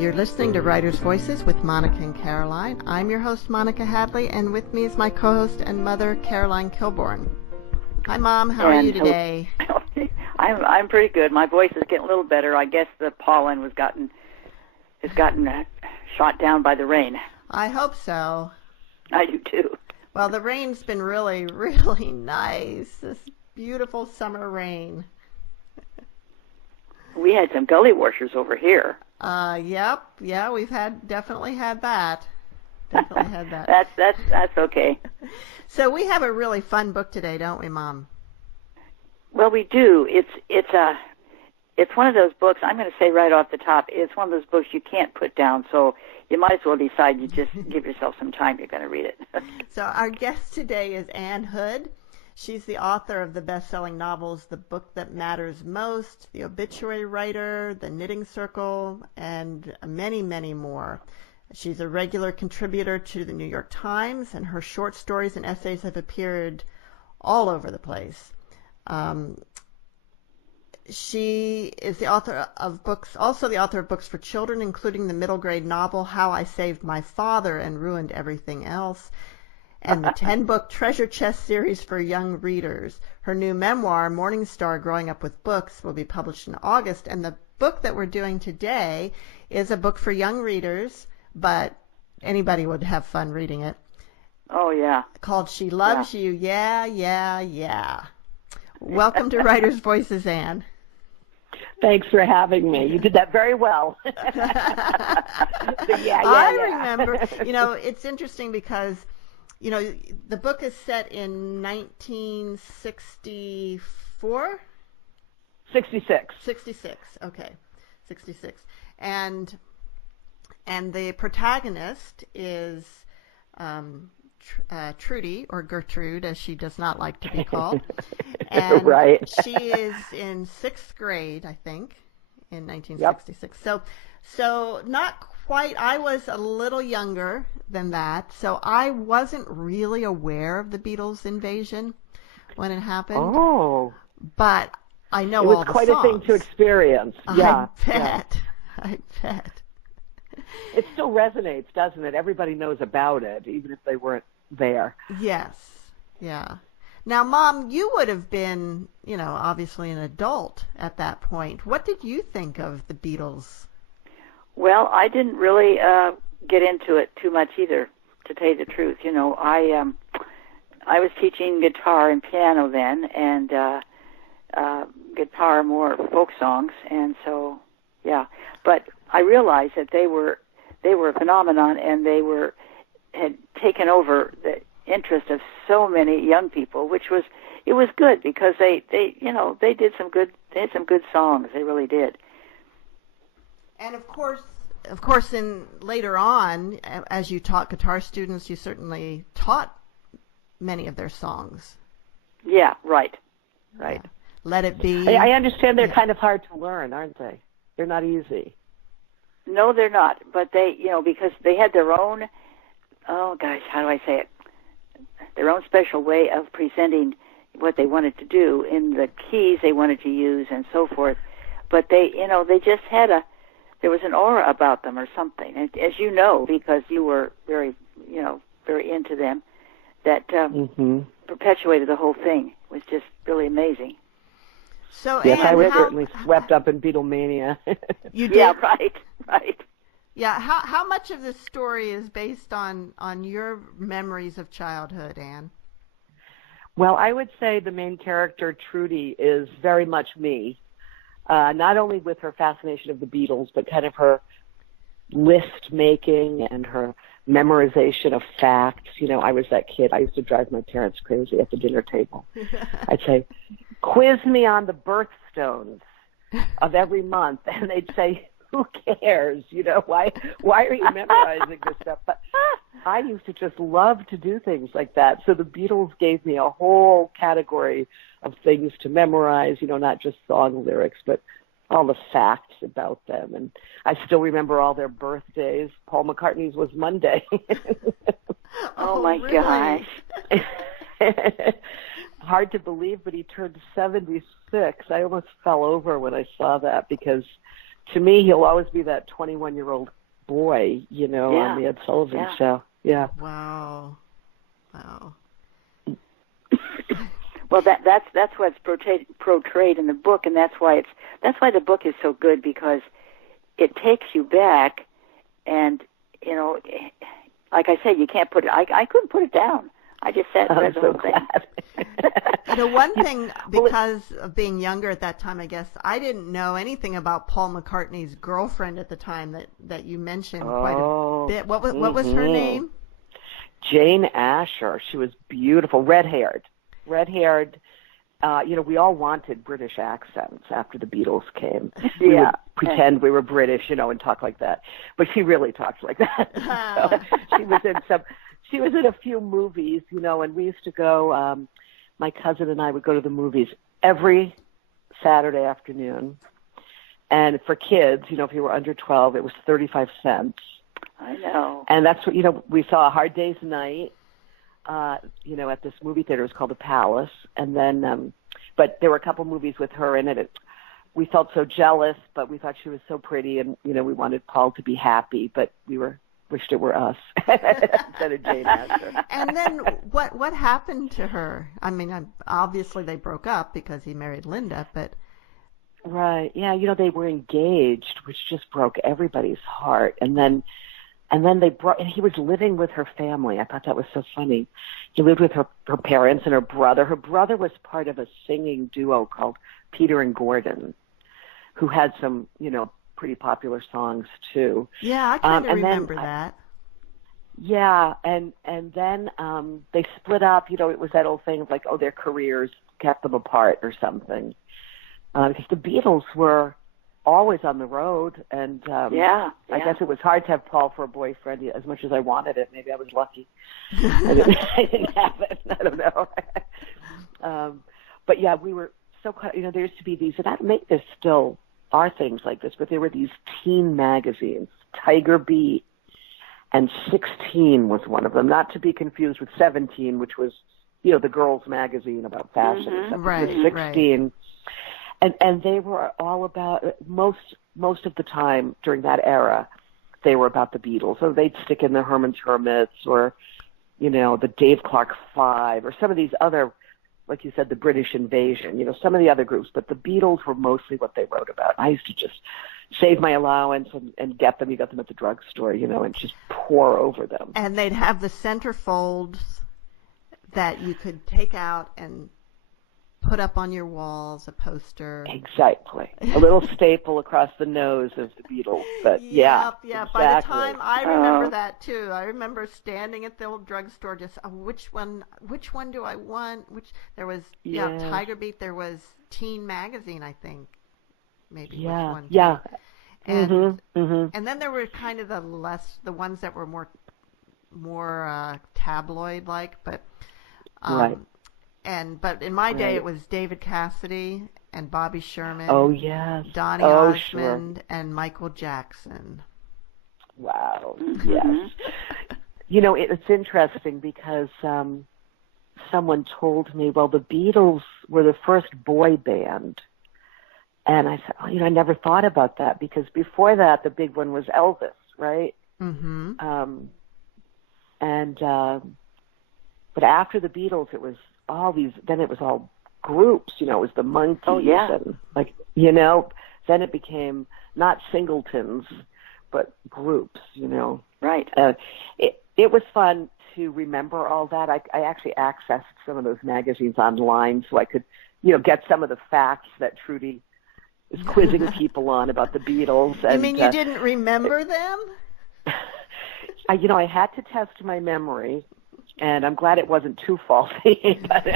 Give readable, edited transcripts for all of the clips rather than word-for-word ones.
You're listening to Writer's Voices with Monica and Caroline. I'm your host, Monica Hadley, and with me is my co-host and mother, Caroline Kilborn. Hi, Mom. How are you today? I'm pretty good. My voice is getting a little better. I guess the pollen has gotten shot down by the rain. I hope so. I do too. Well, the rain's been really, really nice. This beautiful summer rain. We had some gully washers over here. Yep. Yeah, we've definitely had that. Definitely had that. That's okay. So we have a really fun book today, don't we, Mom? Well, we do. It's one of those books, I'm going to say right off the top, it's one of those books you can't put down, so you might as well decide you just give yourself some time, you're going to read it. So our guest today is Ann Hood. She's the author of the best-selling novels The Book That Matters Most, The Obituary Writer, The Knitting Circle, and many, many more. She's a regular contributor to the New York Times, and her short stories and essays have appeared all over the place. She is the author of books, also the author of books for children, including the middle grade novel How I Saved My Father and Ruined Everything Else, and the 10-book treasure chest series for young readers. Her new memoir, Morning Star, Growing Up with Books, will be published in August, and the book that we're doing today is a book for young readers, but anybody would have fun reading it. Oh, yeah. Called She Loves You, Yeah, Yeah, Yeah. Welcome to Writer's Voices, Ann. Thanks for having me. You did that very well. I remember, it's interesting because, the book is set in 1964? 66. 66, okay. 66. And the protagonist is Trudy, or Gertrude, as she does not like to be called. And right. She is in 6th grade, I think, in 1966. Yep. So not quite. I was a little younger than that, so I wasn't really aware of the Beatles invasion when it happened. Oh. But I know all the songs. It was quite a thing to experience. Yeah. I bet. It still resonates, doesn't it? Everybody knows about it, even if they weren't there. Yes. Yeah. Now, Mom, you would have been, obviously an adult at that point. What did you think of the Beatles? Well, I didn't really get into it too much either, to tell you the truth. I was teaching guitar and piano then, and guitar more folk songs, and so, yeah. But I realized that they were a phenomenon, and had taken over the interest of so many young people, it was good because they had some good songs. They really did. And of course, later on, as you taught guitar students, you certainly taught many of their songs. Yeah, right. Yeah. Let It Be. I understand they're kind of hard to learn, aren't they? They're not easy. No, they're not. But they, because they had their own, how do I say it? Their own special way of presenting what they wanted to do in the keys they wanted to use and so forth. But they just had there was an aura about them or something. And as you know, because you were very into them, that perpetuated the whole thing. It was just really amazing. So, yes, Ann, I was certainly swept up in Beatlemania. You did? Yeah, right. Yeah, how much of this story is based on your memories of childhood, Ann? Well, I would say the main character, Trudy, is very much me. Not only with her fascination of the Beatles, but kind of her list making and her memorization of facts. I was that kid. I used to drive my parents crazy at the dinner table. I'd say, quiz me on the birthstones of every month, and they'd say, who cares? Why are you memorizing this stuff? But I used to just love to do things like that. So the Beatles gave me a whole category of things to memorize, not just song lyrics, but all the facts about them. And I still remember all their birthdays. Paul McCartney's was Monday. Oh my really? gosh. Hard to believe, but he turned 76. I almost fell over when I saw that because to me, he'll always be that 21-year-old boy, on the Ed Sullivan show. Yeah. Wow. Well, that's what's portrayed in the book, and that's why the book is so good, because it takes you back, and like I said, you can't put it. I couldn't put it down. I just sat and read the whole thing. One thing, because of being younger at that time, I guess I didn't know anything about Paul McCartney's girlfriend at the time that you mentioned quite a bit. What was her name? Jane Asher. She was beautiful, red-haired. We all wanted British accents after the Beatles came. We would pretend we were British, and talk like that. But she really talked like that. So she was in a few movies, and we used to go, my cousin and I would go to the movies every Saturday afternoon. And for kids, if you were under 12, it was 35 cents. I know. And that's what, we saw A Hard Day's Night, at this movie theater. It was called the Palace. And then, but there were a couple movies with her in it. We felt so jealous, but we thought she was so pretty, and, we wanted Paul to be happy, but we wished it were us instead of Jane Asher. And then what happened to her? I mean, obviously they broke up because he married Linda, but... Right. Yeah, they were engaged, which just broke everybody's heart. And then and he was living with her family. I thought that was so funny. He lived with her parents and her brother. Her brother was part of a singing duo called Peter and Gordon, who had some, pretty popular songs too. Yeah, I kind of remember that. Yeah, and then they split up. It was that old thing of like, their careers kept them apart or something. Because the Beatles were always on the road, and I guess it was hard to have Paul for a boyfriend as much as I wanted it. Maybe I was lucky. I didn't have it. I don't know. But yeah, we were so caught. There used to be these, and I think there still are things like this, but there were these teen magazines, Tiger Beat, and 16 was one of them, not to be confused with 17, which was, the girls' magazine about fashion. Mm-hmm. Right, 16. Right. And they were all about, most of the time during that era, they were about the Beatles. So they'd stick in the Herman's Hermits or, the Dave Clark Five or some of these other, like you said, the British Invasion, some of the other groups. But the Beatles were mostly what they wrote about. I used to just save my allowance and get them. You got them at the drugstore, and just pour over them. And they'd have the centerfolds that you could take out and put up on your walls, a poster. Exactly. A little staple across the nose of the Beatles. But yeah. Exactly. By the time I remember that too. I remember standing at the old drugstore just, which one do I want? There was Tiger Beat, there was Teen Magazine, I think. Maybe which one. Yeah. And and then there were kind of the ones that were more tabloid like, but right. But in my day, it was David Cassidy and Bobby Sherman. Oh, yes. Donny Osmond and Michael Jackson. Wow. Yes. It's interesting because someone told me, well, the Beatles were the first boy band. And I said, I never thought about that because before that, the big one was Elvis, right? Mm-hmm. But after the Beatles, it was all these, then it was all groups, it was the Monkees. Oh, yeah. And then it became not singletons, but groups, Right. It was fun to remember all that. I actually accessed some of those magazines online so I could, get some of the facts that Trudy is quizzing people on about the Beatles. You mean you didn't remember them? I had to test my memory. And I'm glad it wasn't too faulty. But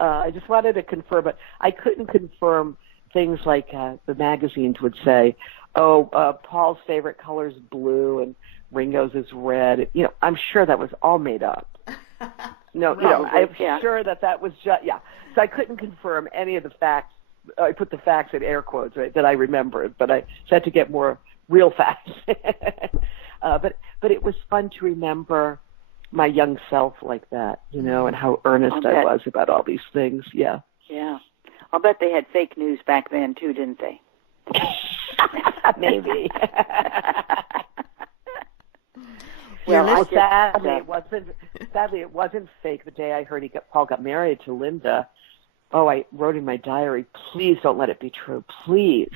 I just wanted to confirm. But I couldn't confirm things like the magazines would say, Paul's favorite color is blue and Ringo's is red. I'm sure that was all made up. No, I'm sure that was just, So I couldn't confirm any of the facts. I put the facts in air quotes, right, that I remembered. But I had to get more real facts. But it was fun to remember my young self like that, and how earnest I was about all these things. Yeah. Yeah. I'll bet they had fake news back then too, didn't they? Maybe. Well, sadly, it wasn't fake. The day I heard Paul got married to Linda, I wrote in my diary, please don't let it be true, please.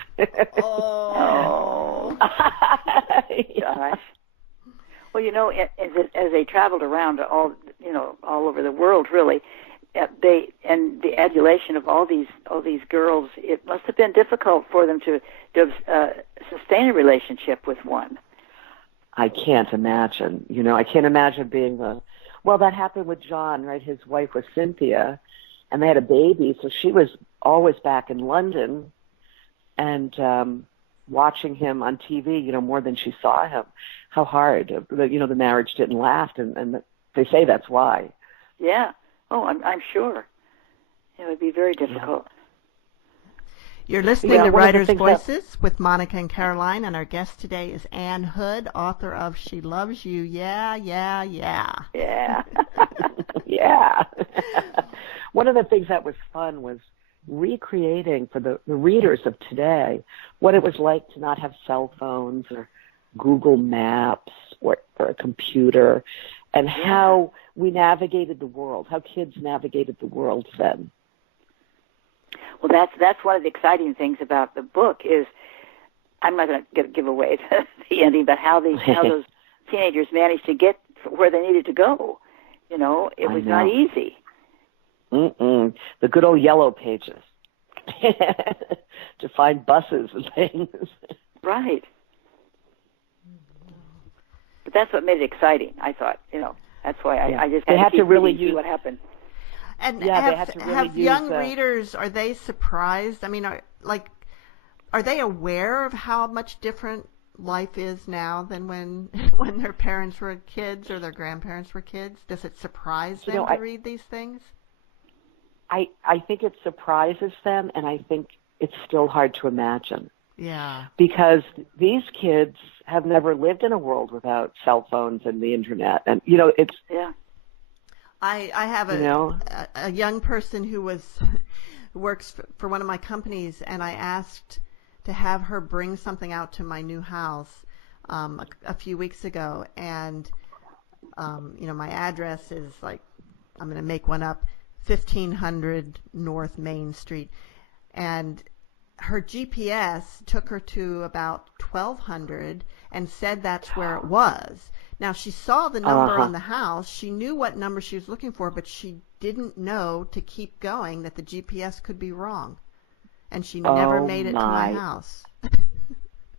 Oh. Gosh. Well, as they traveled around all over the world, really, and the adulation of all these girls, it must have been difficult for them to sustain a relationship with one. I can't imagine. I can't imagine being that happened with John, right? His wife was Cynthia, and they had a baby, so she was always back in London and watching him on TV, more than she saw him. How hard. The marriage didn't last, and they say that's why. Yeah. Oh, I'm sure. It would be very difficult. You're listening to Writer's Voices with Monica and Caroline, and our guest today is Ann Hood, author of She Loves You, Yeah, Yeah, Yeah. Yeah. Yeah. One of the things that was fun was recreating for the readers of today what it was like to not have cell phones or Google Maps or a computer, and how we navigated the world, how kids navigated the world then. Well, that's one of the exciting things about the book is, I'm not going to give away the ending, but how those teenagers managed to get where they needed to go. It was not easy. The good old yellow pages to find buses and things. Right. But that's what made it exciting, I thought. That's why I just had to keep reading to see what happened. And they had to really have young readers, are they surprised? I mean, are they aware of how much different life is now than when their parents were kids or their grandparents were kids? Does it surprise them to read these things? I think it surprises them, and I think it's still hard to imagine. Yeah. Because these kids have never lived in a world without cell phones and the internet. And, it's... Yeah. I have a young person who works for one of my companies, and I asked to have her bring something out to my new house a few weeks ago. And, my address is I'm going to make one up, 1500 North Main Street. And her GPS took her to about 1200 and said that's where it was. Now, she saw the number on the house. She knew what number she was looking for, but she didn't know to keep going, that the GPS could be wrong. And she never made it to my house.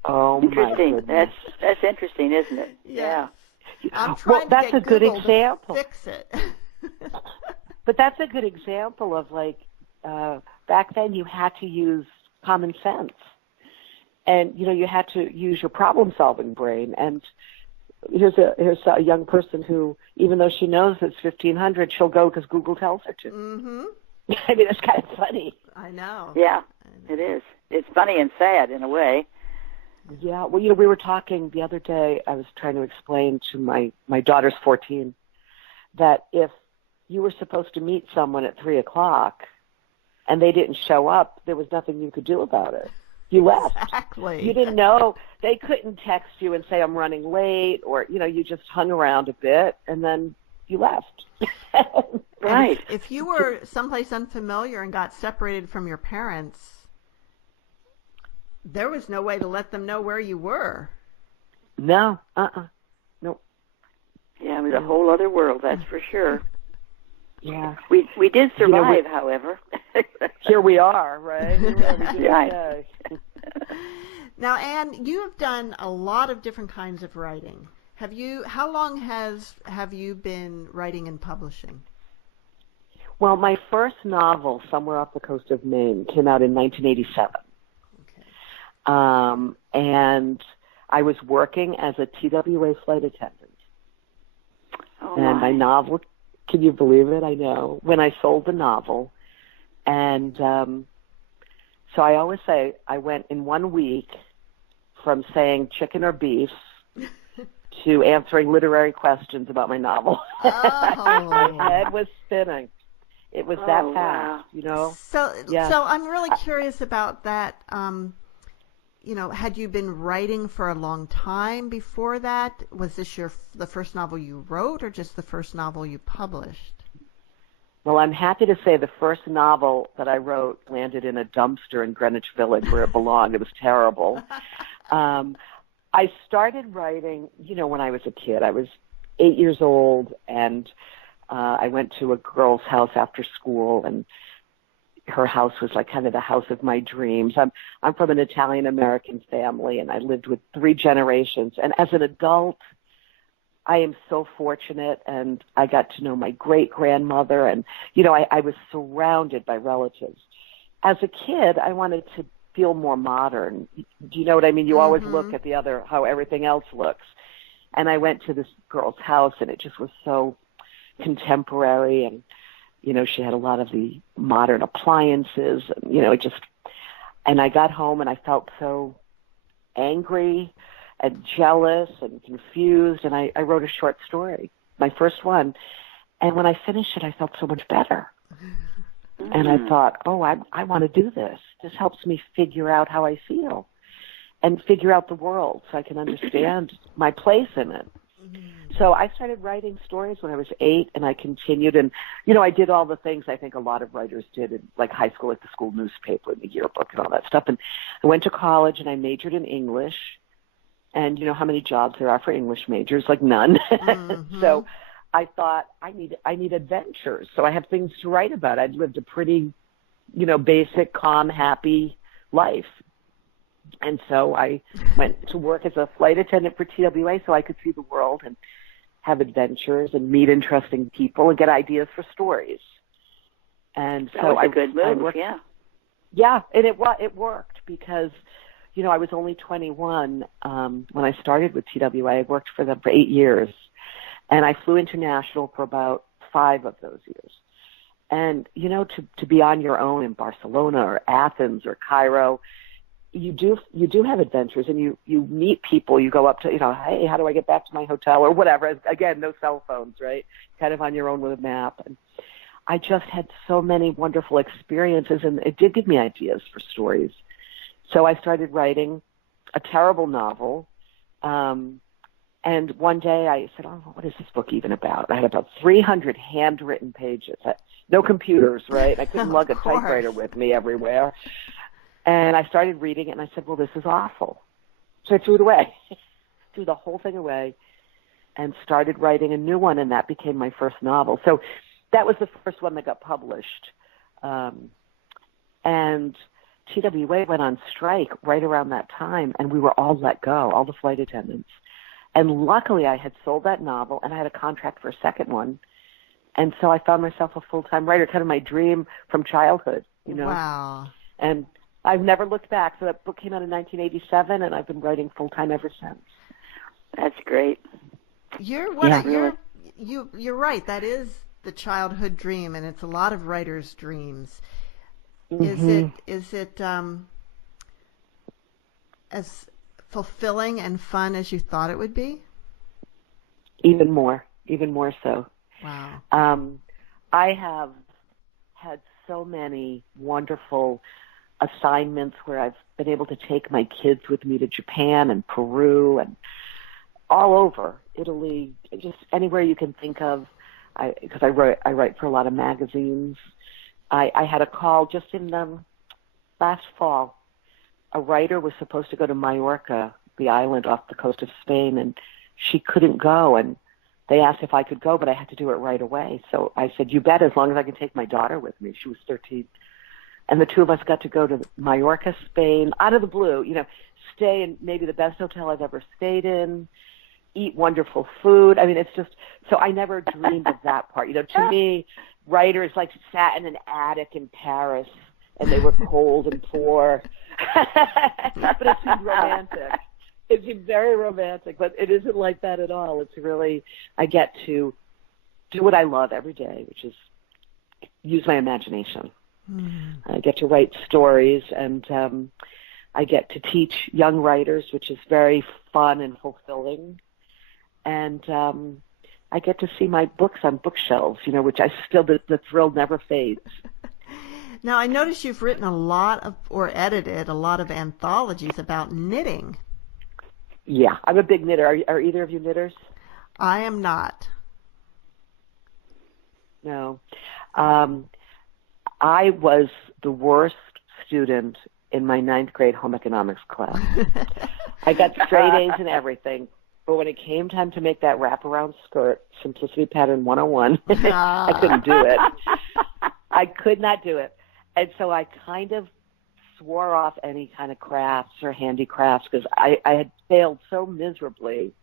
Interesting. My goodness. That's interesting, isn't it? Yeah. I'm trying that's to get a good Google example. to fix it. But that's a good example of, back then you had to use common sense. And, you had to use your problem-solving brain. And here's a young person who, even though she knows it's 1500, she'll go because Google tells her to. Mm-hmm. I mean, it's kind of funny. I know. Yeah, it is. It's funny and sad in a way. Yeah. Well, we were talking the other day. I was trying to explain to my daughter's 14 that if you were supposed to meet someone at 3:00 and they didn't show up, there was nothing you could do about it. You left. Exactly. You didn't know. They couldn't text you and say, I'm running late, or, you just hung around a bit, and then you left. Right. If you were someplace unfamiliar and got separated from your parents, there was no way to let them know where you were. No. Nope. Yeah, it was a whole other world, that's for sure. Yeah. We did survive, however. Here we are, right? Right. Now, Anne, you have done a lot of different kinds of writing. How long have you been writing and publishing? Well, my first novel, Somewhere Off the Coast of Maine, came out in 1987. Okay. And I was working as a TWA flight attendant. And my novel, can you believe it? I know. When I sold the novel. And so I always say I went in 1 week from saying chicken or beef to answering literary questions about my novel. Oh. My head was spinning. It was that fast, wow. So I'm really curious about that. had you been writing for a long time before that? Was this the first novel you wrote, or just the first novel you published? Well, I'm happy to say the first novel that I wrote landed in a dumpster in Greenwich Village where it belonged. It was terrible. I started writing, when I was a kid. I was 8 years old, and I went to a girl's house after school, and her house was like kind of the house of my dreams. I'm from an Italian-American family, and I lived with 3 generations. And as an adult, I am so fortunate, and I got to know my great-grandmother, and, I was surrounded by relatives. As a kid, I wanted to feel more modern. Do you know what I mean? You always look at how everything else looks. And I went to this girl's house, and it just was so contemporary, and, she had a lot of the modern appliances, and, and I got home, and I felt so angry and jealous and confused, and I wrote a short story, my first one. And when I finished it, I felt so much better. And I thought, I want to do this. This helps me figure out how I feel and figure out the world so I can understand my place in it. So I started writing stories when I was 8, and I continued. And, I did all the things I think a lot of writers did in, like, high school, like the school newspaper and the yearbook and all that stuff. And I went to college, and I majored in English. And you know how many jobs there are for English majors? Like none. So I thought, I need adventures. So I have things to write about. I'd lived a pretty, basic, calm, happy life. And so I went to work as a flight attendant for TWA so I could see the world and have adventures and meet interesting people and get ideas for stories. And so that was a good move, yeah. Yeah, and it worked because, I was only 21 when I started with TWA. I worked for them for 8 years, and I flew international for about 5 of those years. And, to be on your own in Barcelona or Athens or Cairo, you do have adventures, and you meet people. You go up to, hey, how do I get back to my hotel or whatever? Again, no cell phones, right? Kind of on your own with a map. And I just had so many wonderful experiences, and it did give me ideas for stories. So I started writing a terrible novel. And one day I said, what is this book even about? I had about 300 handwritten pages. No computers, right? I couldn't lug a typewriter with me everywhere. And I started reading it, and I said, well, this is awful. So I threw it away, threw the whole thing away, and started writing a new one, and that became my first novel. So that was the first one that got published. And TWA went on strike right around that time, and we were all let go, all the flight attendants. And luckily I had sold that novel, and I had a contract for a second one. And so I found myself a full-time writer, kind of my dream from childhood, Wow. And I've never looked back. So that book came out in 1987, and I've been writing full-time ever since. That's great. You're right. That is the childhood dream, and it's a lot of writers' dreams. Is it as fulfilling and fun as you thought it would be? Even more so. Wow. I have had so many wonderful assignments where I've been able to take my kids with me to Japan and Peru and all over Italy, just anywhere you can think of. Because I write for a lot of magazines. I had a call just in last fall. A writer was supposed to go to Mallorca, the island off the coast of Spain, and she couldn't go. And they asked if I could go, but I had to do it right away. So I said, you bet, as long as I can take my daughter with me. She was 13. And the two of us got to go to Mallorca, Spain, out of the blue, stay in maybe the best hotel I've ever stayed in, eat wonderful food. I mean, it's just, so I never dreamed of that part. To me, writers sat in an attic in Paris, and they were cold and poor. But it seemed romantic. It seemed very romantic, but it isn't like that at all. It's really, I get to do what I love every day, which is use my imagination. I get to write stories, and I get to teach young writers, which is very fun and fulfilling. And I get to see my books on bookshelves, which I still, the thrill never fades. Now, I notice you've written a lot of, or edited a lot of anthologies about knitting. Yeah, I'm a big knitter. Are either of you knitters? I am not. No. I was the worst student in my 9th grade home economics class. I got straight A's in everything. But when it came time to make that wraparound skirt, Simplicity Pattern 101, I couldn't do it. I could not do it. And so I kind of swore off any kind of crafts or handicrafts because I had failed so miserably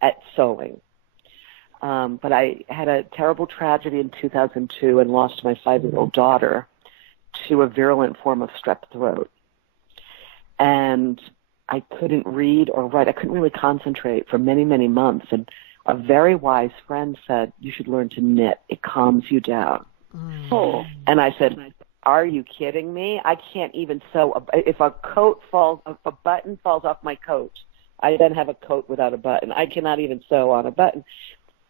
at sewing. But I had a terrible tragedy in 2002 and lost my 5-year-old daughter to a virulent form of strep throat. And I couldn't read or write. I couldn't really concentrate for many, many months. And a very wise friend said, you should learn to knit. It calms you down. Oh. And I said, are you kidding me? I can't even sew. If a button falls off my coat, I then have a coat without a button. I cannot even sew on a button.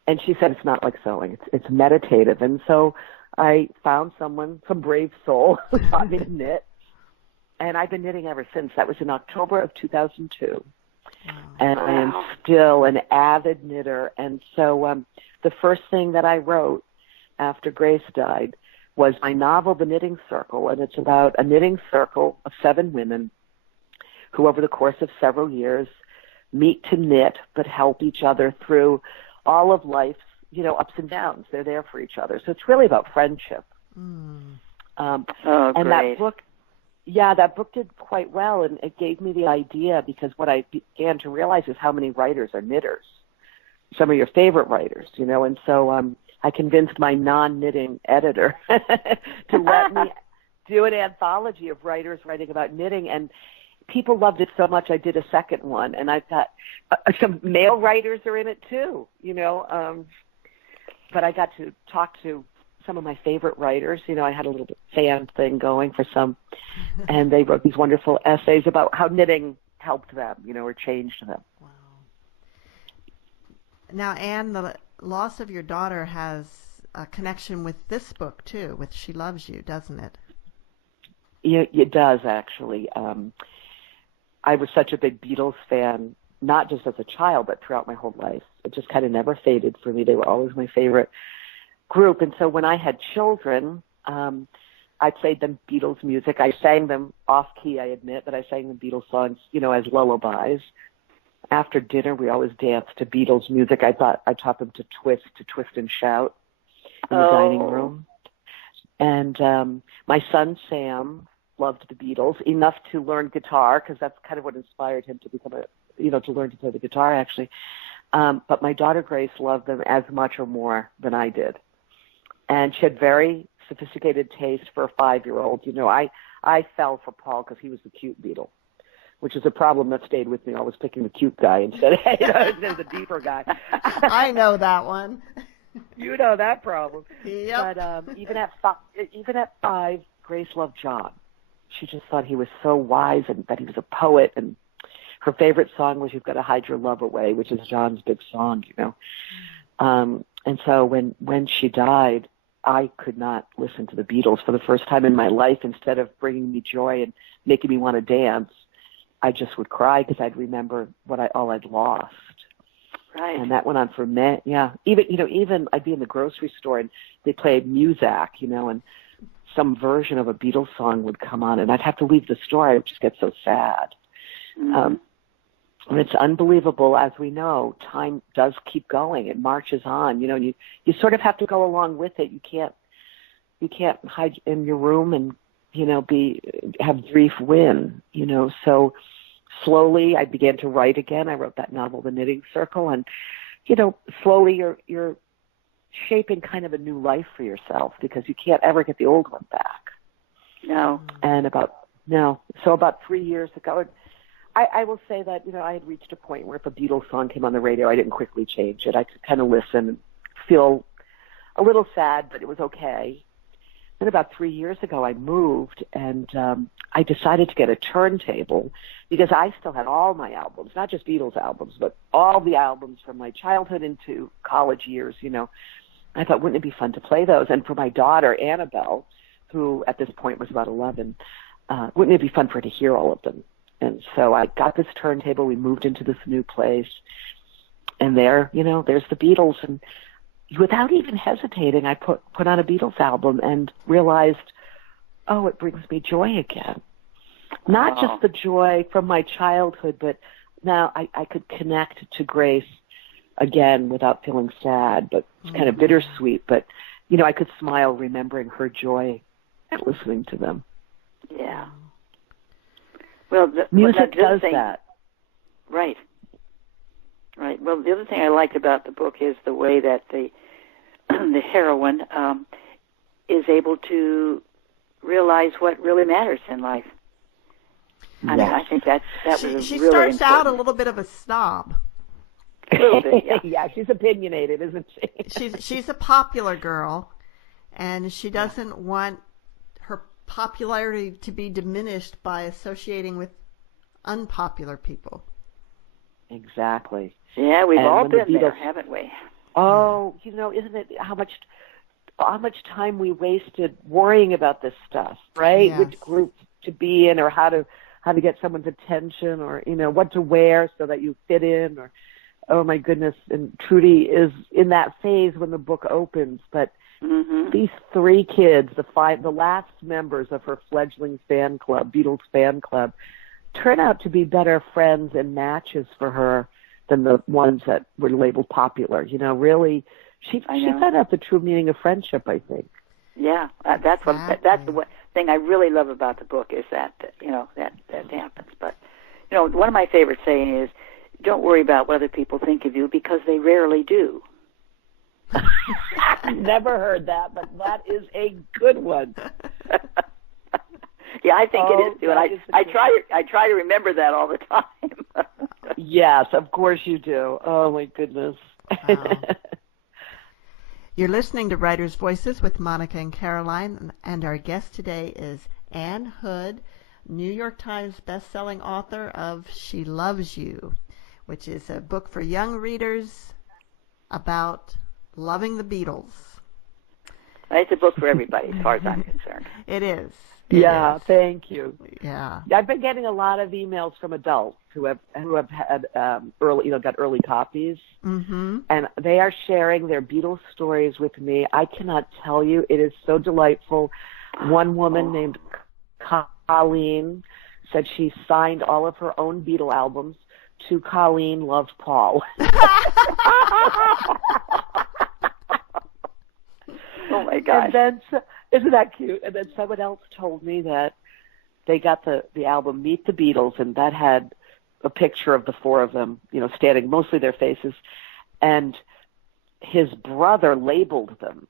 And she said, it's not like sewing. It's meditative. And so I found some brave soul who taught me to knit. And I've been knitting ever since. That was in October of 2002. And I am still an avid knitter. And so the first thing that I wrote after Grace died was my novel, The Knitting Circle. And it's about a knitting circle of 7 women who over the course of several years meet to knit but help each other through all of life's, ups and downs. They're there for each other. So it's really about friendship. And that book, that book did quite well, and it gave me the idea because what I began to realize is how many writers are knitters. Some of your favorite writers, and so I convinced my non-knitting editor to let me do an anthology of writers writing about knitting, and people loved it so much I did a second one, and I've got some male writers are in it too, but I got to talk to some of my favorite writers. I had a little fan thing going for some, and they wrote these wonderful essays about how knitting helped them, or changed them. Wow. Now, Anne, the loss of your daughter has a connection with this book too, with She Loves You, doesn't it? Yeah, it does actually. I was such a big Beatles fan, not just as a child, but throughout my whole life. It just kind of never faded for me. They were always my favorite group. And so when I had children, I played them Beatles music. I sang them off key, I admit, but I sang them Beatles songs, as lullabies. After dinner, we always danced to Beatles music. I taught them to twist and shout in the dining room. And my son, Sam, loved the Beatles enough to learn guitar because that's kind of what inspired him to become to learn to play the guitar actually. But my daughter Grace loved them as much or more than I did. And she had very sophisticated taste for a 5-year-old. I fell for Paul because he was the cute Beatle, which is a problem that stayed with me. I was picking the cute guy instead of the deeper guy. I know that one. You know that problem. Yep. But even at 5, Grace loved John. She just thought he was so wise and that he was a poet. And her favorite song was "You've Got to Hide Your Love Away," which is John's big song, And so when she died, I could not listen to the Beatles for the first time in my life. Instead of bringing me joy and making me want to dance, I just would cry because I'd remember all I'd lost. Right. And that went on for even I'd be in the grocery store and they played Muzak, and some version of a Beatles song would come on, and I'd have to leave the store. I would just get so sad. Mm-hmm. And it's unbelievable, as we know, time does keep going. It marches on, and you sort of have to go along with it. You can't hide in your room and, have grief win, So slowly I began to write again. I wrote that novel, The Knitting Circle, and, slowly you're shaping kind of a new life for yourself because you can't ever get the old one back. No. And about 3 years ago, I will say that, I had reached a point where if a Beatles song came on the radio, I didn't quickly change it. I could kind of listen and feel a little sad, but it was okay. Then about 3 years ago, I moved, and I decided to get a turntable because I still had all my albums, not just Beatles albums, but all the albums from my childhood into college years, I thought, wouldn't it be fun to play those? And for my daughter, Annabelle, who at this point was about 11, wouldn't it be fun for her to hear all of them? And so I got this turntable. We moved into this new place. And there, there's the Beatles. And without even hesitating, I put on a Beatles album and realized, oh, it brings me joy again. Not just the joy from my childhood, but now I could connect to Grace again without feeling sad, but it's kind of bittersweet. But, I could smile remembering her joy at listening to them. Yeah. Well, music does that. Right. Right. Well, the other thing I liked about the book is the way that the heroine is able to realize what really matters in life. I mean, I think that was really important. She starts out a little bit of a snob. A little bit, yeah. Yeah, she's opinionated, isn't she? She's a popular girl, and she doesn't want her popularity to be diminished by associating with unpopular people. Exactly. Yeah, we've all been there, haven't we? Oh, isn't it how much time we wasted worrying about this stuff, right? Yes. Which group to be in, or how to get someone's attention, or what to wear so that you fit in, or oh my goodness. And Trudy is in that phase when the book opens, but these three kids, the last members of her fledgling fan club, Beatles fan club, turn out to be better friends and matches for her than the ones that were labeled popular. Really, she found out the true meaning of friendship, I think. Yeah, that's the thing I really love about the book is that that happens. But one of my favorite sayings is, "Don't worry about what other people think of you because they rarely do." Never heard that, but that is a good one. Yeah, I think it is too, and I try to remember that all the time. Yes, of course you do. Oh my goodness. Wow. You're listening to Writers' Voices with Monica and Caroline, and our guest today is Ann Hood, New York Times best-selling author of She Loves You, which is a book for young readers about loving the Beatles. It's a book for everybody, as far as I'm concerned. It is. Yeah, thank you. Yeah, I've been getting a lot of emails from adults who have had got early copies, and they are sharing their Beatles stories with me. I cannot tell you, it is so delightful. One woman named Colleen said she signed all of her own Beatle albums to Colleen Loves Paul. Oh my gosh. And then, isn't that cute? And then someone else told me that they got the album Meet the Beatles, and that had a picture of the four of them, standing, mostly their faces, and his brother labeled them,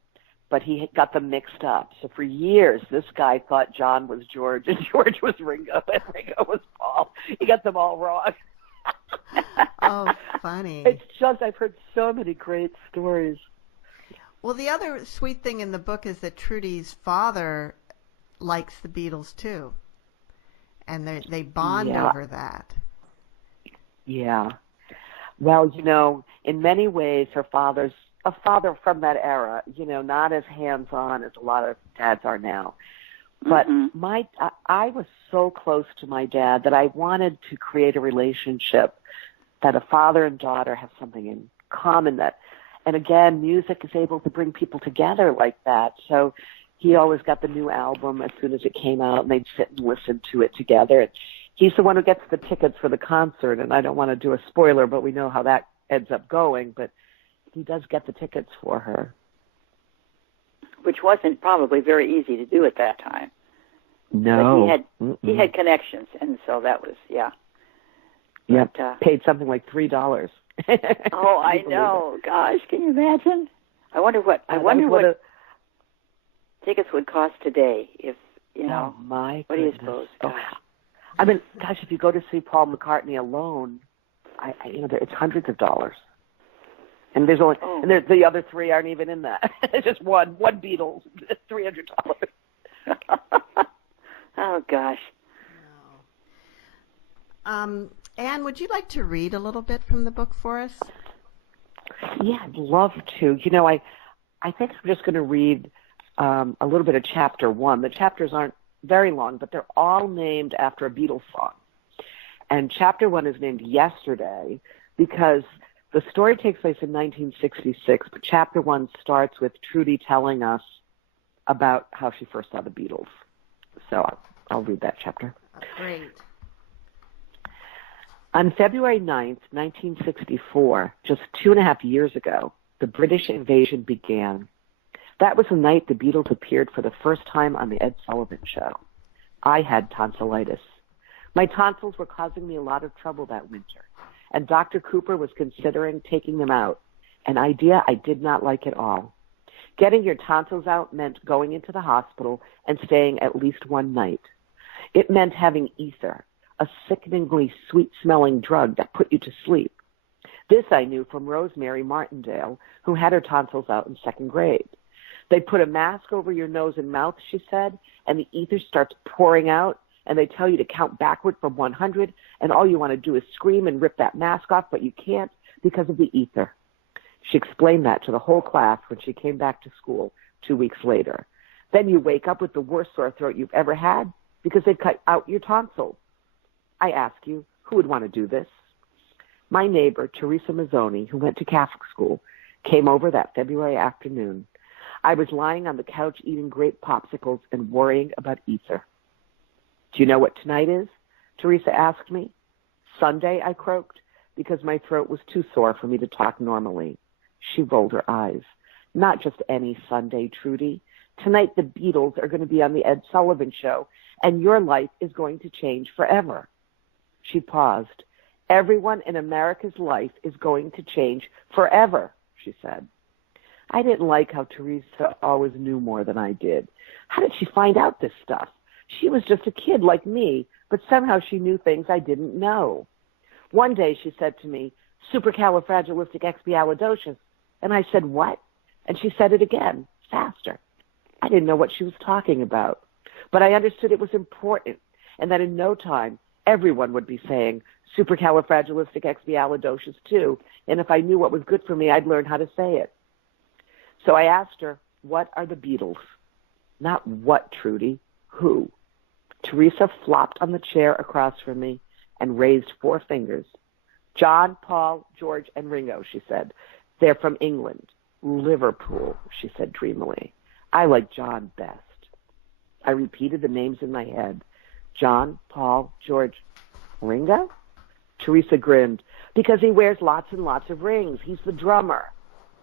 but he got them mixed up. So for years, this guy thought John was George and George was Ringo and Ringo was Paul. He got them all wrong. Oh, funny. It's just, I've heard so many great stories. Well, the other sweet thing in the book is that Trudy's father likes the Beatles too, and they bond over that. Yeah. Well, in many ways, her father's a father from that era. Not as hands-on as a lot of dads are now. But I was so close to my dad that I wanted to create a relationship that a father and daughter have something in common that. And again, music is able to bring people together like that. So he always got the new album as soon as it came out, and they'd sit and listen to it together. And he's the one who gets the tickets for the concert, and I don't want to do a spoiler, but we know how that ends up going. But he does get the tickets for her. Which wasn't probably very easy to do at that time. No. But he had connections, and so that was, yeah. Yep, paid something like $3. Oh, I know. Gosh, can you imagine? I wonder what tickets would cost today if, Oh, my what do you goodness. suppose? Oh. I mean, gosh, if you go to see Paul McCartney alone, it's hundreds of dollars. And there's only, and the other three aren't even in that. It's just one Beatles, $300. Oh, gosh. Anne, would you like to read a little bit from the book for us? Yeah, I'd love to. I think I'm just going to read a little bit of chapter 1. The chapters aren't very long, but they're all named after a Beatles song. And chapter 1 is named Yesterday because the story takes place in 1966, but chapter 1 starts with Trudy telling us about how she first saw the Beatles. So I'll read that chapter. Great. On February 9th, 1964, just 2.5 years ago, the British invasion began. That was the night the Beatles appeared for the first time on the Ed Sullivan Show. I had tonsillitis. My tonsils were causing me a lot of trouble that winter, and Dr. Cooper was considering taking them out, an idea I did not like at all. Getting your tonsils out meant going into the hospital and staying at least one night. It meant having ether, a sickeningly sweet-smelling drug that put you to sleep. This I knew from Rosemary Martindale, who had her tonsils out in 2nd grade. They put a mask over your nose and mouth, she said, and the ether starts pouring out, and they tell you to count backward from 100, and all you want to do is scream and rip that mask off, but you can't because of the ether. She explained that to the whole class when she came back to school 2 weeks later. Then you wake up with the worst sore throat you've ever had because they've cut out your tonsils. I ask you, who would want to do this? My neighbor, Teresa Mazzoni, who went to Catholic school, came over that February afternoon. I was lying on the couch eating grape popsicles and worrying about ether. Do you know what tonight is? Teresa asked me. Sunday, I croaked, because my throat was too sore for me to talk normally. She rolled her eyes. Not just any Sunday, Trudy. Tonight the Beatles are going to be on the Ed Sullivan Show, and your life is going to change forever. She paused. Everyone in America's life is going to change forever, she said. I didn't like how Teresa always knew more than I did. How did she find out this stuff? She was just a kid like me, but somehow she knew things I didn't know. One day she said to me, supercalifragilisticexpialidocious, and I said, what? And she said it again, faster. I didn't know what she was talking about, but I understood it was important and that in no time everyone would be saying supercalifragilisticexpialidocious too, and if I knew what was good for me, I'd learn how to say it. So I asked her, what are the Beatles? Not what, Trudy, who? Teresa flopped on the chair across from me and raised 4 fingers. John, Paul, George, and Ringo, she said. They're from England. Liverpool, she said dreamily. I like John best. I repeated the names in my head. John, Paul, George, Ringo? Teresa grinned. Because he wears lots and lots of rings. He's the drummer.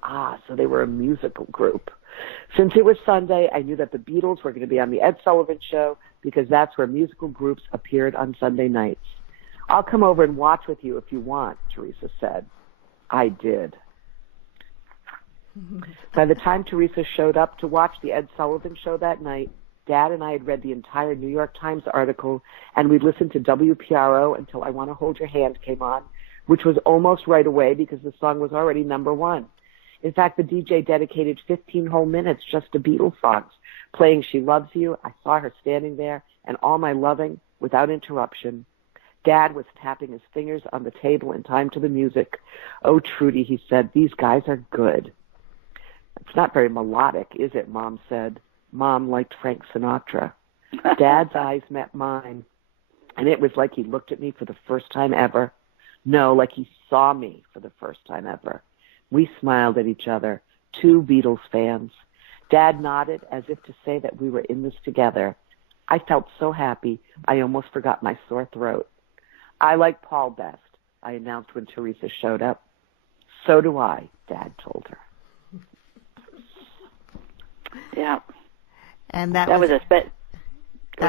Ah, so they were a musical group. Since it was Sunday, I knew that the Beatles were going to be on the Ed Sullivan Show because that's where musical groups appeared on Sunday nights. I'll come over and watch with you if you want, Teresa said. I did. By the time Teresa showed up to watch the Ed Sullivan Show that night, Dad and I had read the entire New York Times article, and we listened to WPRO until I Want to Hold Your Hand came on, which was almost right away because the song was already #1. In fact, the DJ dedicated 15 whole minutes just to Beatles songs, playing She Loves You, I Saw Her Standing There, and All My Loving without interruption. Dad was tapping his fingers on the table in time to the music. Oh, Trudy, he said, these guys are good. It's not very melodic, is it, Mom said. Mom liked Frank Sinatra. Dad's eyes met mine, and it was like he looked at me for the first time ever. No, like he saw me for the first time ever. We smiled at each other, 2 Beatles fans. Dad nodded as if to say that we were in this together. I felt so happy, I almost forgot my sore throat. I like Paul best, I announced when Teresa showed up. So do I, Dad told her. Yeah. And that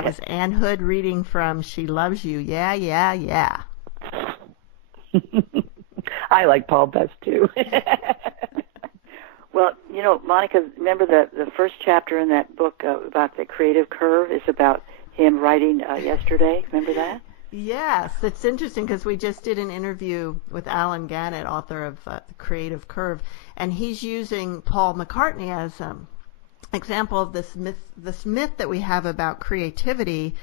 was Ann Hood reading from She Loves You. Yeah, yeah, yeah. I like Paul best, too. Well, you know, Monica, remember the first chapter in that book about the creative curve is about him writing yesterday? Remember that? Yes, it's interesting because we just did an interview with Alan Gannett, author of The Creative Curve, and he's using Paul McCartney as example of this myth that we have about creativity,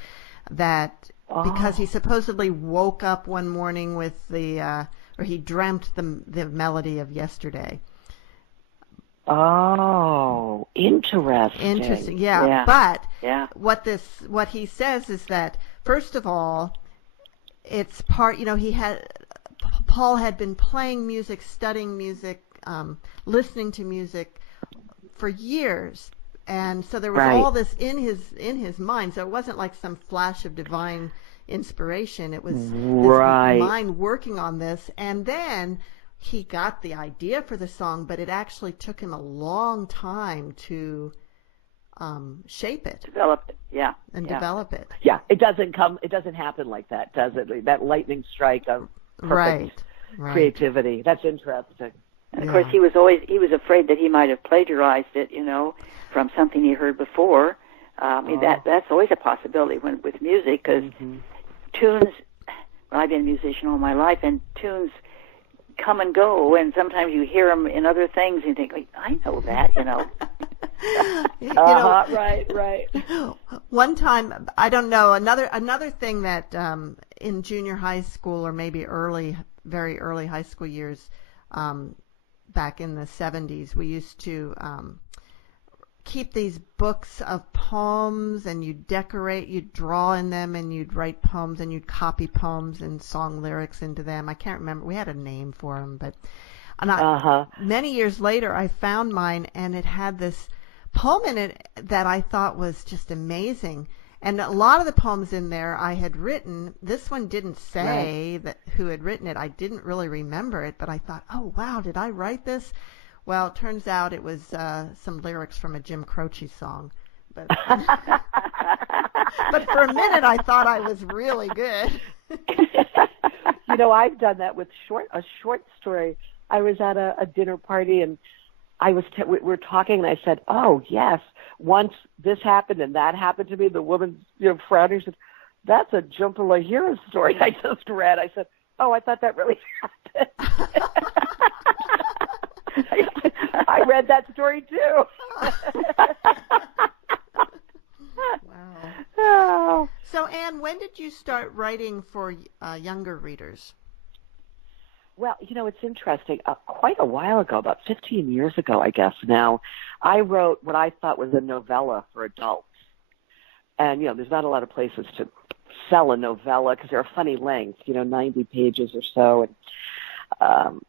that because he supposedly woke up one morning with or he dreamt the melody of yesterday. Oh, interesting. Interesting, yeah. Yeah. But Yeah. what he says is that, first of all, it's part, Paul had been playing music, studying music, listening to music for years, and so there was Right. all this in his mind. So it wasn't like some flash of divine inspiration. It was Right. his mind working on this, and then he got the idea for the song, but it actually took him a long time to shape it, Develop it. Yeah. and Yeah. develop it. Yeah, it doesn't happen like that, does it? That lightning strike of perfect Right. creativity. That's interesting. And of course, he was afraid that he might have plagiarized it, from something he heard before. That's always a possibility with music, because tunes. Well, I've been a musician all my life, and tunes come and go, and sometimes you hear them in other things, and you think, I know that, Right. One time, I don't know, another thing that in junior high school, or maybe very early high school years, back in the 70s, we used to keep these books of poems, and you'd draw in them, and you'd write poems, and you'd copy poems and song lyrics into them. I can't remember. We had a name for them, but many years later, I found mine, and it had this poem in it that I thought was just amazing. And a lot of the poems in there I had written. This one didn't say that who had written it. I didn't really remember it, but I thought, oh, wow, did I write this? Well, it turns out it was some lyrics from a Jim Croce song. But, but for a minute, I thought I was really good. I've done that with a short story. I was at a dinner party, and we were talking, and I said, oh, yes, once this happened and that happened to me. The woman, frowning, said, that's a Jambalaya story I just read. I said, oh, I thought that really happened. I read that story too. Wow. So, Anne, when did you start writing for younger readers? Well, it's interesting. Quite a while ago, about 15 years ago, I guess now, I wrote what I thought was a novella for adults. And, there's not a lot of places to sell a novella because they're a funny length, 90 pages or so. And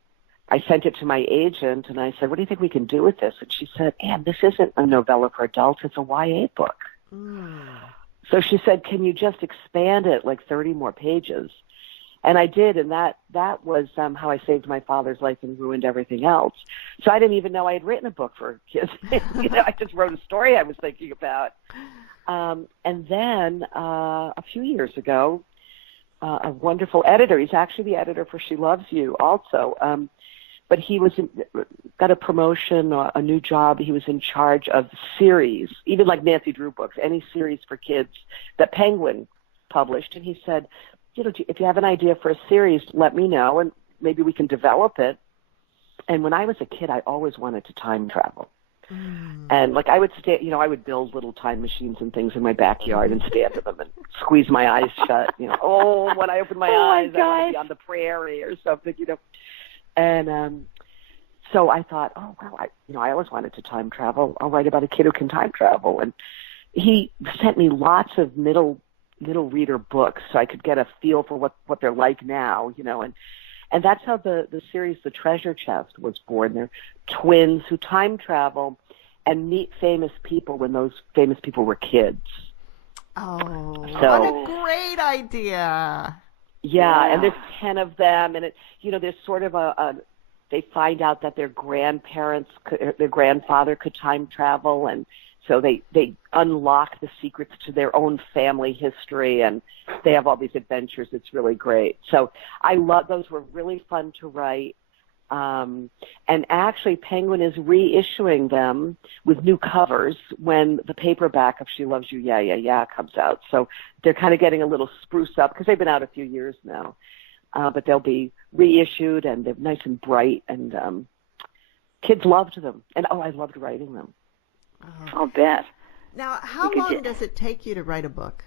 I sent it to my agent, and I said, what do you think we can do with this? And she said, Anne, this isn't a novella for adults. It's a YA book. So she said, can you just expand it like 30 more pages? And I did, and that was How I Saved My Father's Life and Ruined Everything Else. So I didn't even know I had written a book for kids. I just wrote a story I was thinking about. And then a few years ago, a wonderful editor, he's actually the editor for She Loves You also, but he got a promotion, a new job. He was in charge of series, even like Nancy Drew books, any series for kids that Penguin published. And he said, if you have an idea for a series, let me know, and maybe we can develop it. And when I was a kid, I always wanted to time travel. And I would I would build little time machines and things in my backyard and stand in them and squeeze my eyes shut. When I open my eyes, I would be on the prairie or something, And so I thought, oh, well, I always wanted to time travel. I'll write about a kid who can time travel. And he sent me lots of middle reader books so I could get a feel for what they're like now, And that's how the series, The Treasure Chest, was born. They're twins who time travel and meet famous people when those famous people were kids. Oh, so, what a great idea. Yeah, and there's 10 of them, and there's sort of they find out that their grandfather could time travel, and so they unlock the secrets to their own family history, and they have all these adventures. It's really great. So I love those. Were really fun to write. And actually, Penguin is reissuing them with new covers when the paperback of She Loves You, Yeah, Yeah, Yeah comes out. So they're kind of getting a little spruce up because they've been out a few years now. But they'll be reissued, and they're nice and bright, and kids loved them. And, I loved writing them. I'll bet. Now, how long does it take you to write a book?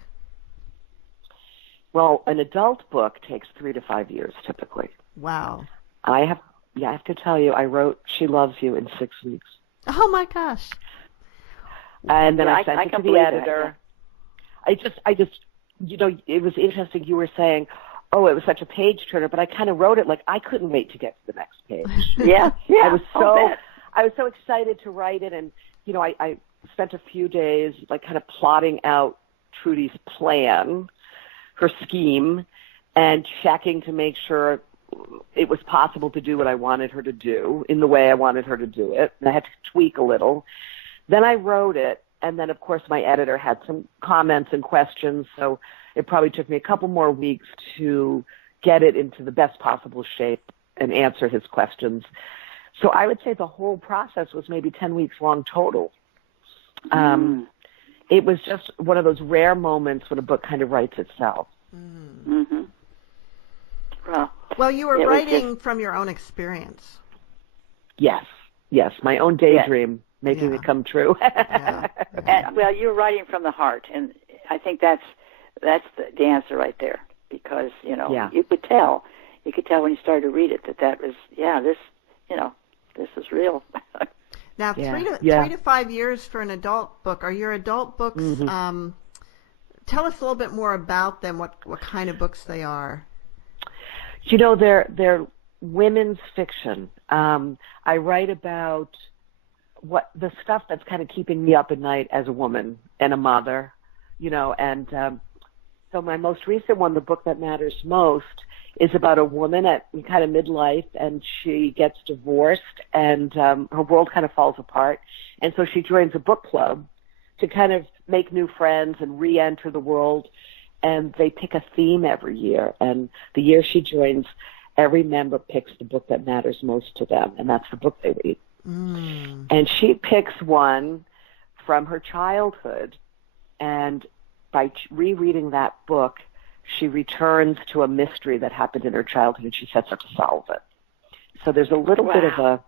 Well, an adult book takes 3 to 5 years typically. Wow. I have to tell you, I wrote She Loves You in 6 weeks. Oh my gosh. And then Yeah, I sent I it can to the believe that, editor. I just, it was interesting. You were saying, oh, it was such a page turner, but I kind of wrote it like I couldn't wait to get to the next page. Yeah. I was so excited to write it, and I spent a few days like kind of plotting out Trudy's plan, her scheme, and checking to make sure it was possible to do what I wanted her to do in the way I wanted her to do it. And I had to tweak a little. Then I wrote it, and then, of course, my editor had some comments and questions, so it probably took me a couple more weeks to get it into the best possible shape and answer his questions. So I would say the whole process was maybe 10 weeks long total. It was just one of those rare moments when a book kind of writes itself. Mm-hmm. Well, you were writing from your own experience. Yes, my own daydream, making it come true. And, well, you were writing from the heart, and I think that's the answer right there, because you could tell when you started to read it that was this is real. Now, 3 to 5 years for an adult book. Are your adult books? Tell us a little bit more about them. What kind of books they are? They're women's fiction. I write about what the stuff that's kind of keeping me up at night as a woman and a mother, and so my most recent one, The Book That Matters Most, is about a woman at kind of midlife, and she gets divorced, and her world kind of falls apart, and so she joins a book club to kind of make new friends and re-enter the world, and they pick a theme every year, and the year she joins, every member picks the book that matters most to them, and that's the book they read. And she picks one from her childhood, and by rereading that book, she returns to a mystery that happened in her childhood, and she sets out to solve it. So there's a little bit of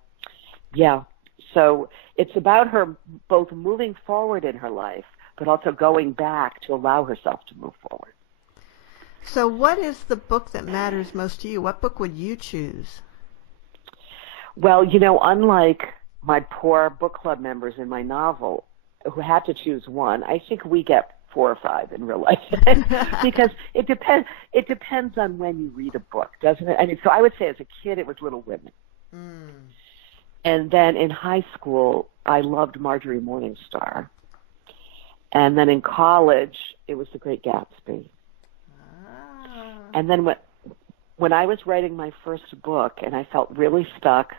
so it's about her both moving forward in her life, but also going back to allow herself to move forward. So what is the book that matters most to you? What book would you choose? Well, unlike my poor book club members in my novel who had to choose one, I think we get 4 or 5 in real life because it depends on when you read a book, doesn't it? I mean, so I would say as a kid it was Little Women. And then in high school I loved Marjorie Morningstar. And then in college it was The Great Gatsby. And then when I was writing my first book and I felt really stuck,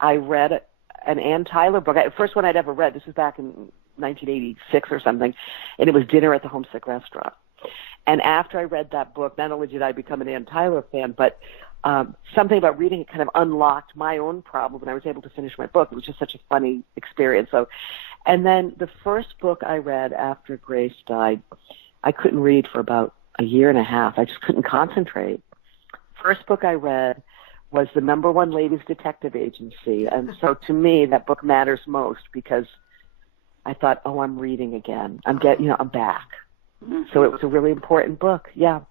I read an Ann Tyler book. The first one I'd ever read, this was back in 1986 or something, and it was Dinner at the Homesick Restaurant. And after I read that book, not only did I become an Ann Tyler fan, but something about reading it kind of unlocked my own problem, and I was able to finish my book. It was just such a funny experience. And then the first book I read after Grace died, I couldn't read for about a year and a half. I just couldn't concentrate. First book I read was the #1 Ladies Detective Agency, and so to me that book matters most because I thought, oh, I'm reading again. I'm back. So it was a really important book. Yeah.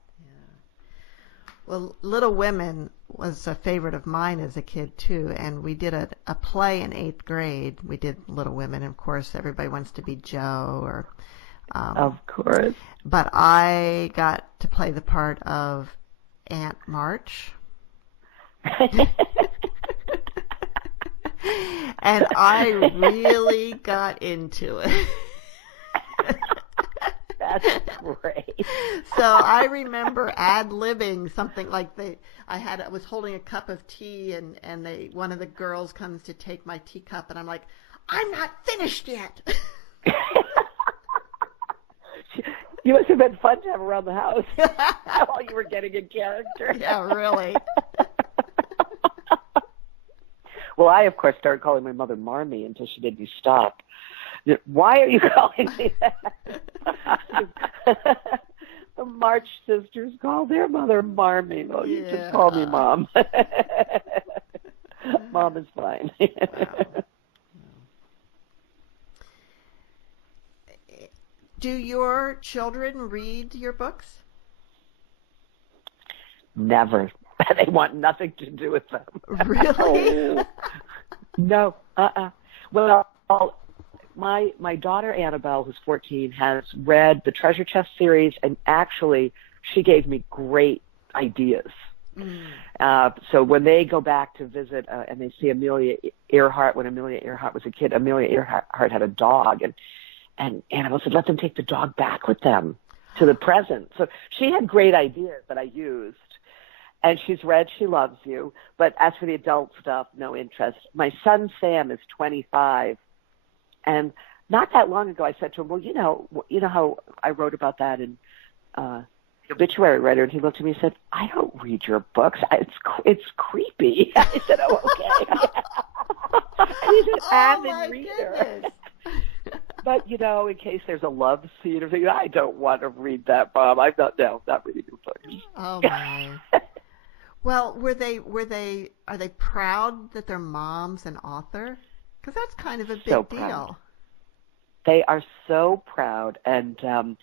Well, Little Women was a favorite of mine as a kid too, and we did a play in 8th grade. We did Little Women, and of course everybody wants to be Jo or of course. But I got to play the part of Aunt March. And I really got into it. That's great. So I remember ad-libbing something like I was holding a cup of tea and one of the girls comes to take my teacup and I'm like, I'm not finished yet. You must have been fun to have around the house while you were getting in character. Yeah, really. Well, I, of course, started calling my mother Marmee until she made me stop. Why are you calling me that? The March sisters call their mother Marmee. Well, you just call me Mom. Mom is fine. Wow. Do your children read your books? Never. They want nothing to do with them. Really? No. Well, Well, my daughter Annabelle, who's 14, has read the Treasure Chest series, and actually she gave me great ideas. So when they go back to visit and they see Amelia Earhart, when Amelia Earhart was a kid, Amelia Earhart had a dog, and Annabelle said, let them take the dog back with them to the present. So she had great ideas that I used. And she's read She Loves You, but as for the adult stuff, no interest. My son Sam is 25, and not that long ago I said to him, well, you know how I wrote about that in the obituary writer, and he looked at me and said, I don't read your books. It's creepy. I said, oh, okay. And he's an avid reader. But, in case there's a love scene or something, I don't want to read that, Mom. I'm not reading your books. Oh, my. Well, are they proud that their mom's an author? Because that's kind of a big deal. They are so proud. And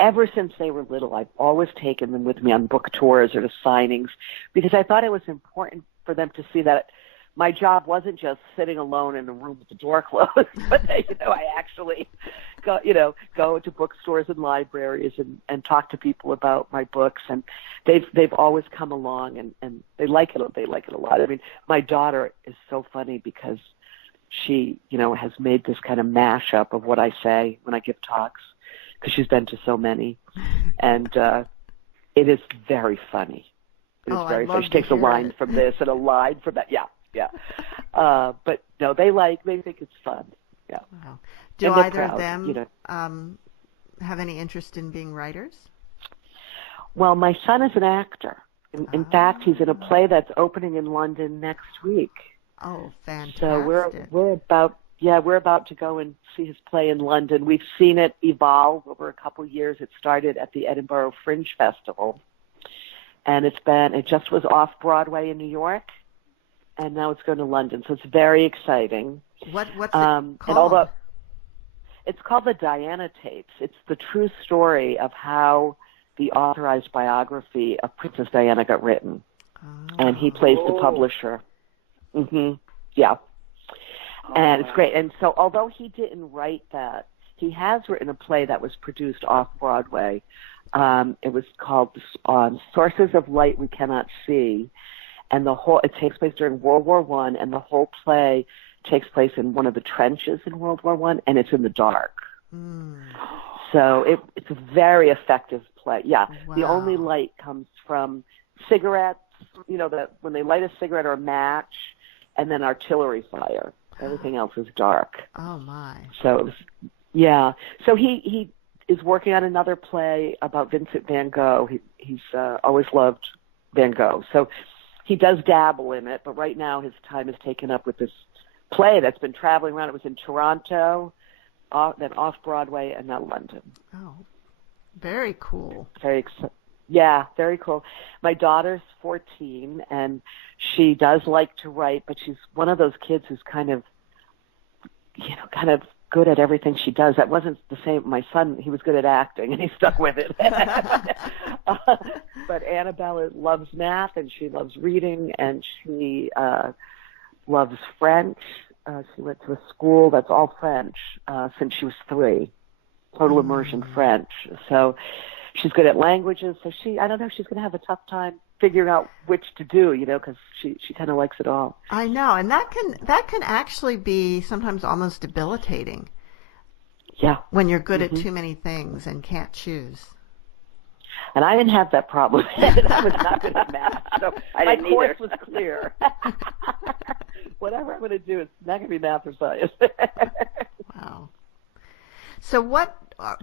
ever since they were little, I've always taken them with me on book tours or to signings, because I thought it was important for them to see that my job wasn't just sitting alone in a room with the door closed, but that, I actually go to bookstores and libraries and talk to people about my books. And they've always come along and they like it. They like it a lot. I mean, my daughter is so funny because she, has made this kind of mashup of what I say when I give talks, because she's been to so many. And it is very funny. It is very funny. She takes a line from this and a line from that. Yeah. Yeah. But no, they think it's fun. Yeah. Wow. Do either of them have any interest in being writers? Well, my son is an actor. In fact, he's in a play that's opening in London next week. Oh, fantastic. So we're about to go and see his play in London. We've seen it evolve over a couple of years. It started at the Edinburgh Fringe Festival, and it just was off Broadway in New York. And now it's going to London, so it's very exciting. What's it called? It's called The Diana Tapes. It's the true story of how the authorized biography of Princess Diana got written. And he plays the publisher. Yeah. And it's great. And so although he didn't write that, he has written a play that was produced off-Broadway. It was called Sources of Light We Cannot See. And it takes place during World War I, and the whole play takes place in one of the trenches in World War I, and it's in the dark. So it's a very effective play. Yeah, wow. The only light comes from cigarettes, that when they light a cigarette or a match, and then artillery fire. Everything else is dark. Oh, my. So, yeah. So he is working on another play about Vincent van Gogh. He's always loved Van Gogh. So he does dabble in it, but right now his time is taken up with this play that's been traveling around. It was in Toronto, then off-Broadway, and now London. Oh, very cool. Yeah, very cool. My daughter's 14, and she does like to write, but she's one of those kids who's kind of good at everything she does. That wasn't the same. My son, he was good at acting, and he stuck with it. But Annabelle loves math, and she loves reading, and she loves French. She went to a school that's all French since she was 3, total immersion French. So she's good at languages. So I don't know if she's going to have a tough time figuring out which to do, because she kind of likes it all. I know, and that can actually be sometimes almost debilitating. Yeah. When you're good at too many things and can't choose. And I didn't have that problem. I was not good at math, so my course was clear. Whatever I'm going to do, it's not going to be math or science. Wow. So what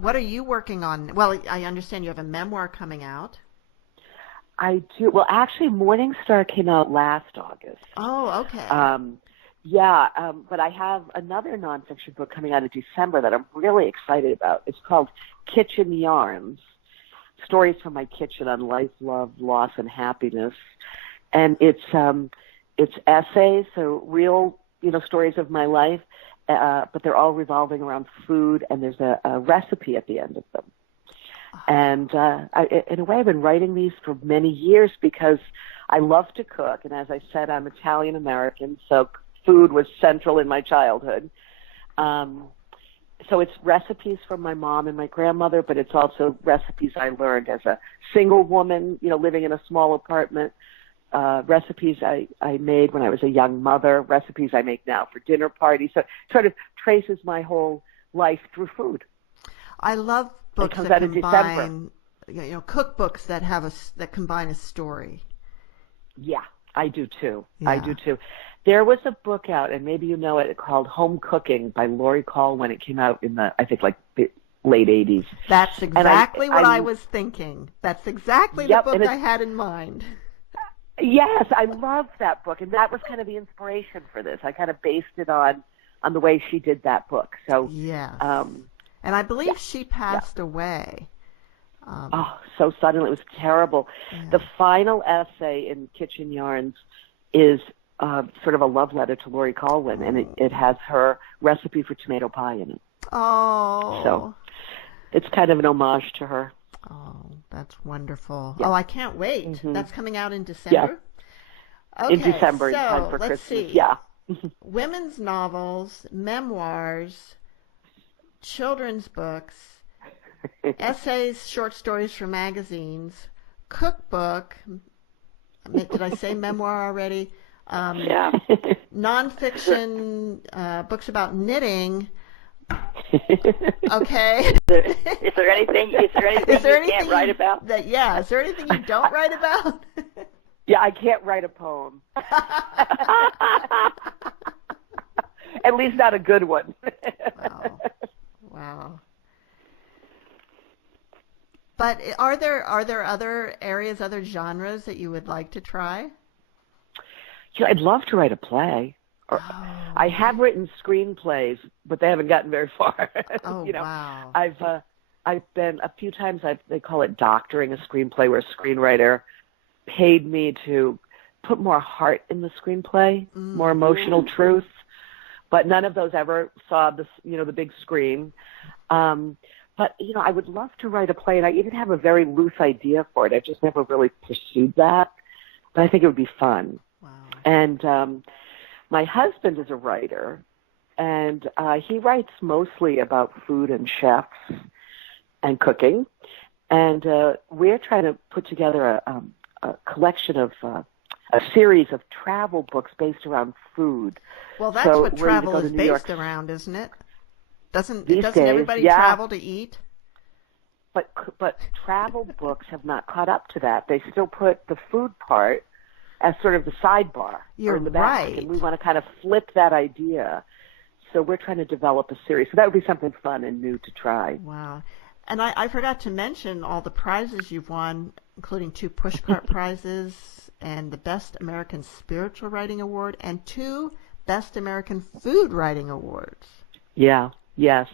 are you working on? Well, I understand you have a memoir coming out. I do. Well, actually, Morningstar came out last August. Oh, okay. But I have another nonfiction book coming out in December that I'm really excited about. It's called Kitchen Yarns, Stories from My Kitchen on Life, Love, Loss, and Happiness. And it's essays, so real, stories of my life, but they're all revolving around food, and there's a recipe at the end of them. And in a way, I've been writing these for many years because I love to cook. And as I said, I'm Italian-American, so food was central in my childhood. So it's recipes from my mom and my grandmother, but it's also recipes I learned as a single woman, living in a small apartment, recipes I made when I was a young mother, recipes I make now for dinner parties. So it sort of traces my whole life through food. I love books that combine, cookbooks that that combine a story. Yeah, I do too. Yeah. I do too. There was a book out, and maybe you know it, called Home Cooking by Lori Call when it came out in the, I think, like the late 80s. That's exactly what I was thinking. That's exactly the book I had in mind. Yes, I loved that book, and that was kind of the inspiration for this. I kind of based it on the way she did that book. So yes, and I believe she passed away. So suddenly. It was terrible. Yeah. The final essay in Kitchen Yarns is sort of a love letter to Lori Colwyn, and it has her recipe for tomato pie in it. Oh. So it's kind of an homage to her. Oh, that's wonderful. Yeah. Oh, I can't wait. Mm-hmm. That's coming out in December? Yeah. Okay, in December, in time for let's Christmas. See. Yeah. Women's novels, memoirs, children's books, essays, short stories for magazines, cookbook. Did I say memoir already? Yeah. Nonfiction, books about knitting. Okay. Is there anything you can't write about? Is there anything you don't write about? Yeah, I can't write a poem. At least not a good one. Wow. But are there other areas, other genres that you would like to try? Yeah, I'd love to write a play. I have written screenplays, but they haven't gotten very far. Wow. I've been a few times. They call it doctoring a screenplay, where a screenwriter paid me to put more heart in the screenplay, more emotional truth. But none of those ever saw the big screen. But I would love to write a play, and I even have a very loose idea for it. I've just never really pursued that, but I think it would be fun. Wow. And my husband is a writer, and he writes mostly about food and chefs and cooking. And we're trying to put together a collection of a series of travel books based around food. Well, that's what travel is based around, isn't it? Doesn't everybody travel to eat? But travel books have not caught up to that. They still put the food part as sort of the sidebar. You're in the back, right. And we want to kind of flip that idea. So we're trying to develop a series. So that would be something fun and new to try. Wow. And I forgot to mention all the prizes you've won, including 2 Pushcart prizes and the Best American Spiritual Writing Award and 2 Best American Food Writing Awards. Yeah, yes.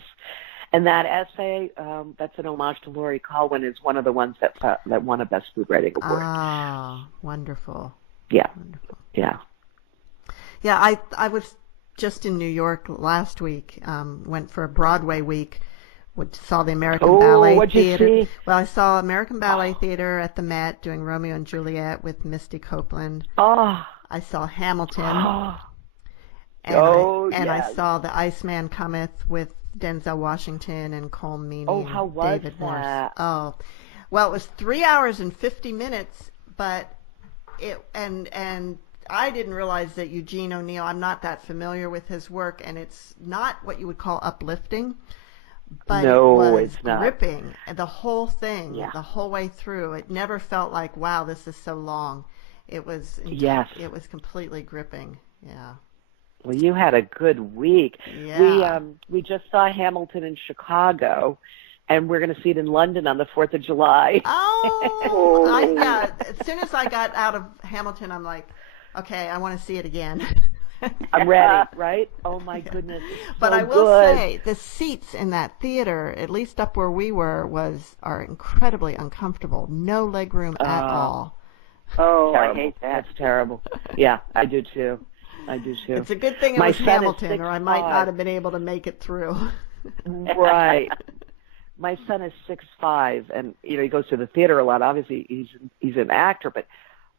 And that essay, that's an homage to Lori Colwyn, is one of the ones that won a Best Food Writing Award. Ah, wonderful. Yeah. Wonderful. Yeah. Yeah, I was just in New York last week, went for a Broadway week, saw the American Ballet what'd Theater. You see? Well, I saw American Ballet Theater at the Met doing Romeo and Juliet with Misty Copeland. Oh. I saw Hamilton. Oh. And I saw The Iceman Cometh with Denzel Washington and Cole Meany and David Morse. Oh, well, it was 3 hours and 50 minutes, but and I didn't realize that Eugene O'Neill, I'm not that familiar with his work, and it's not what you would call uplifting, but it was gripping. The whole thing, the whole way through, it never felt like, wow, this is so long. It was it was completely gripping. Yeah. Well, you had a good week. Yeah. We just saw Hamilton in Chicago, and we're going to see it in London on the 4th of July. Oh, as soon as I got out of Hamilton, I'm like, okay, I want to see it again. I'm ready, right? Oh, my goodness. But I will say, the seats in that theater, at least up where we were, are incredibly uncomfortable. No leg room at all. Oh, terrible. I hate that. That's terrible. Yeah, I do too. It's a good thing it was Hamilton, or I might not have been able to make it through. Right. My son is 6'5", and he goes to the theater a lot. Obviously, he's an actor, but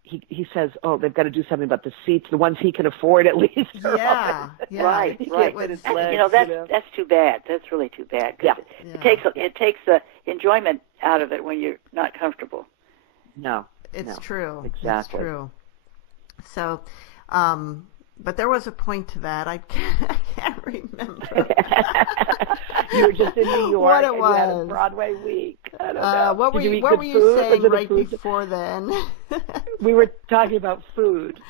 he says, oh, they've got to do something about the seats, the ones he can afford at least. Yeah, yeah. Right. That's too bad. That's really too bad. Yeah. It takes the enjoyment out of it when you're not comfortable. No. It's true. Exactly. It's true. So, but there was a point to that. I can't remember. You were just in New York what it and was. You had a Broadway week. I don't know. What were you food? saying right before then? We were talking about food.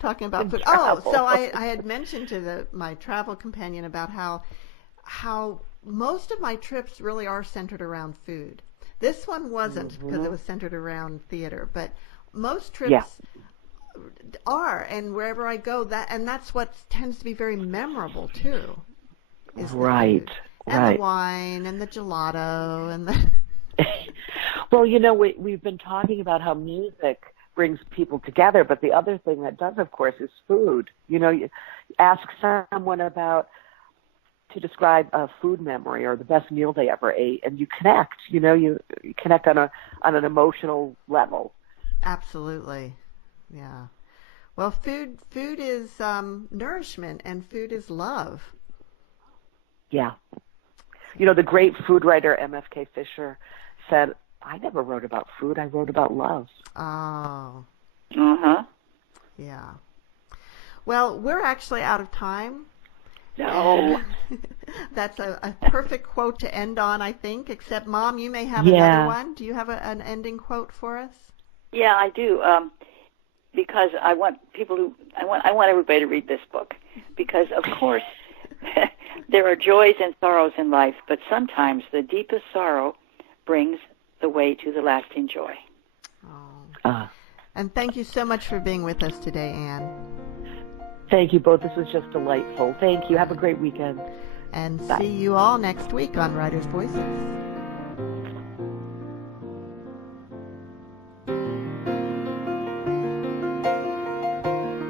Talking about food. Travel. Oh, so I had mentioned to my travel companion about how most of my trips really are centered around food. This one wasn't because it was centered around theater, but most trips are, and wherever I go, that's what tends to be very memorable too. Is right. And the wine and the gelato and the. Well, we've been talking about how music brings people together, but the other thing that does, of course, is food. You ask someone to describe a food memory or the best meal they ever ate, and you connect. You connect on an emotional level. Absolutely, yeah. Well, food is nourishment, and food is love. Yeah. The great food writer MFK Fisher said, I never wrote about food, I wrote about love. Oh. Uh-huh. Yeah. Well, we're actually out of time. No. That's a perfect quote to end on, I think, except, Mom, you may have another one. Do you have an ending quote for us? Yeah, I do. Because I want everybody to read this book. Because, of course, there are joys and sorrows in life, but sometimes the deepest sorrow brings the way to the lasting joy. Oh. And thank you so much for being with us today, Anne. Thank you both. This was just delightful. Thank you. Have a great weekend. And see you all next week on Writers' Voices.